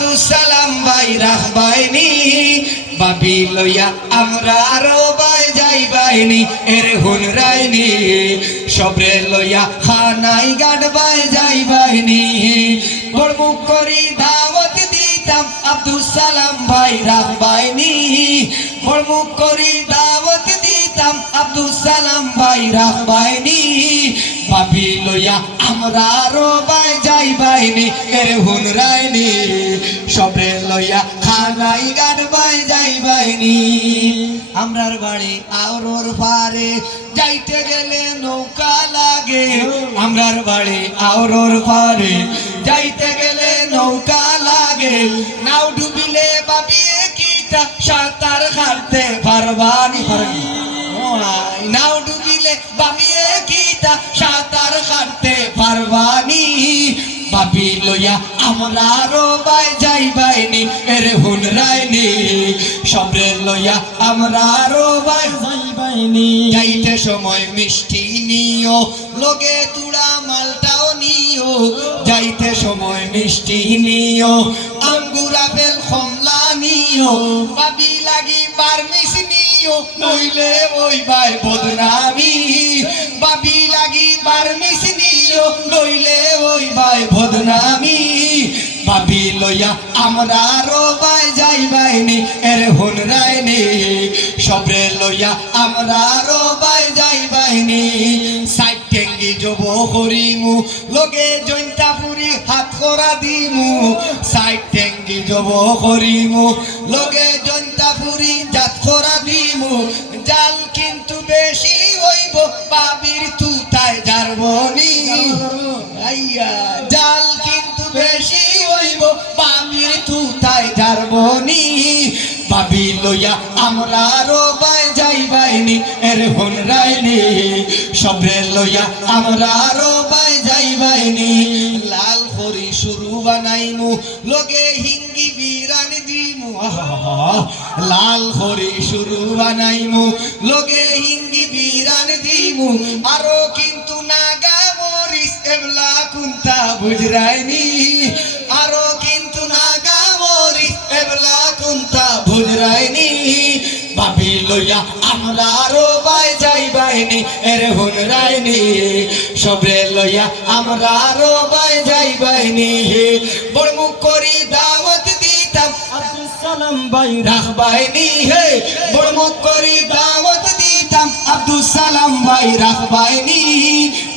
আব্দুল সালাম ভাই রাখবাইনি বাবি লইয়া আমরা আরো বাই যাইবাইনি এর হুন রাইনি সবরে লইয়া খানাই গাড বাই যাইবাইনি বড় মুখ করি দাওয়াত দিতাম আব্দুল সালাম ভাই রাখবাইনি বড় মুখ করি দাওয়াত দিতাম আব্দুল সালাম ভাই রাখবাইনি বাবি লইয়া আমরা আরো বাই যাইবাইনি এর হুন রাইনি সবরে লইয়া খানাই গাড বাই যাইবাইনি আমরার বাড়ি আওরোর পারে যাইতে গেলে নৌকা লাগে আমরার বাড়ি আওরোর পারে যাইতে গেলে নৌকা লাগে নাও ডুবিলে বাবি কিটা সাঁতার কাটতে পারবানি নাও ডুবিলে বাবি কিটা সাঁতার কাটতে পারবানি বাবি লইয়া আমরা আরো বাই যাইবাইনি এর হুন রাইনি সবরে লইয়া আমরা আরো বাই যাইবাইনি যাইতে সময় মিষ্টি নিও লগে তুড়া মালটাও নিও যাইতে সময় মিষ্টি নিও আঙ্গুর আপেল কমলা নিও বাবি লাগি বারমিস নিও নইলে ওই বাই বদনামি বাবি লাগি বারমিস নিও নইলে ওই বাই বদনামি বাবি লইয়া আমরা আরো বাই যাইবাইনি এর হুন রাইনি সবরে লইয়া আমরা আরো বাই যাইবাইনি সাইড টেঙ্গি জব করিমু লগে জৈন্তা পুরি হাত করা দিমু সাইড টেঙ্গি জব করিমু লগে জৈন্তা পুরি জাত করা দিমু জাল কিন্তু বেশি হইব বাবির তুতায় জারবনি আইয়া জাল কিন্তু বেশি হইব বাবির তুতায় জারবনি বাবি লইয়া আমরা আরো বাই যাইবাইনি এর হুন রাইনি সবরে লইয়া আমরা আরো বাই যাইবাইনি লাল খড়ি শুরু বানাইমু লগে হিঙ্গি বিরান দিমু লাল খড়ি শুরু বানাইমু লগে হিঙ্গি বিরান দিমু আরো কিন্তু নাগা মরিস এবলা কুন্তা বুঝরাইনি আরো কিন্তু নাগা মরিস এবলা কুন্তা বুঝরাইনি বাবি লইয়া আমরা আরো বাই যাইবাইনি এর হুন রাইনি সবরে লইয়া আমরা আরো বাই যাইবাইনি বড় মুখ করি দাওয়াত দিতাম আব্দুল সালাম ভাই রাখবাইনি হে বড় মুখ করি দাওয়াত দিতাম আব্দুল সালাম ভাই রাখবাইনি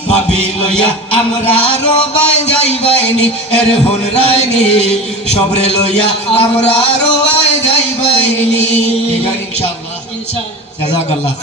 বাবি লইয়া আমরা আরো বাই যাইবাইনি এর হুন রাইনি সবরে লইয়া আমরা আরো বাই যাইবাইনি ইনশাআল্লাহ জাযাকাল্লাহ।